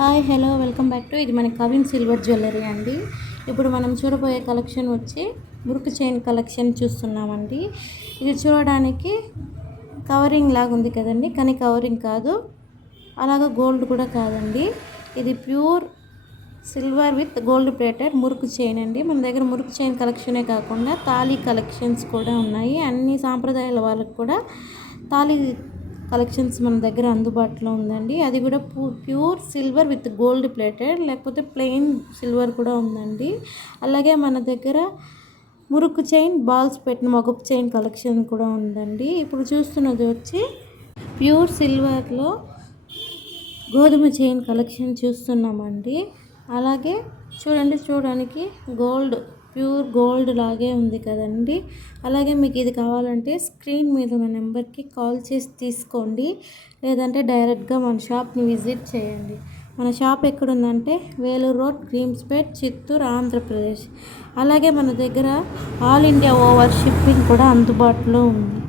Hi hello welcome back to ఇది మన Kavin silver jewellery అండి. ఇప్పుడు మనం చూడబోయే కలెక్షన్ వచ్చి మురుకు చైన్ కలెక్షన్ చూస్తున్నామండి. ఇది చూడడానికి కవరింగ్ లాగా ఉంది కదండి, కానీ కవరింగ్ కాదు, అలాగే గోల్డ్ కూడా కాదండి. ఇది pure silver with gold plated murukku chain అండి. మన దగ్గర మురుకు చైన్ కలెక్షనే కాకుండా తాళీ కలెక్షన్స్ కూడా ఉన్నాయి. అన్ని సాంప్రదాయాల వాళ్ళకు కూడా తాళీ కలెక్షన్స్ మన దగ్గర అందుబాటులో ఉందండి. అది కూడా pure silver with gold plated, లేకపోతే ప్లెయిన్ సిల్వర్ కూడా ఉందండి. అలాగే మన దగ్గర మురుకు చైన్ బాల్స్ పెట్టిన మగపు చైన్ కలెక్షన్ కూడా ఉందండి. ఇప్పుడు చూస్తున్నది వచ్చి ప్యూర్ సిల్వర్లో గోధుమ చైన్ కలెక్షన్ చూస్తున్నామండి. అలాగే చూడడానికి గోల్డ్, ప్యూర్ గోల్డ్ లాగే ఉంది కదండి. అలాగే మీకు ఇది కావాలంటే స్క్రీన్ మీద ఉన్న నెంబర్కి కాల్ చేసి తీసుకోండి, లేదంటే డైరెక్ట్గా మన షాప్ని విజిట్ చేయండి. మన షాప్ ఎక్కడుందంటే వేలూరు రోడ్, గ్రీమ్స్పేట్, చిత్తూరు, ఆంధ్రప్రదేశ్. అలాగే మన దగ్గర ఆల్ ఇండియా ఓవర్ షిప్పింగ్ కూడా అందుబాటులో ఉంది.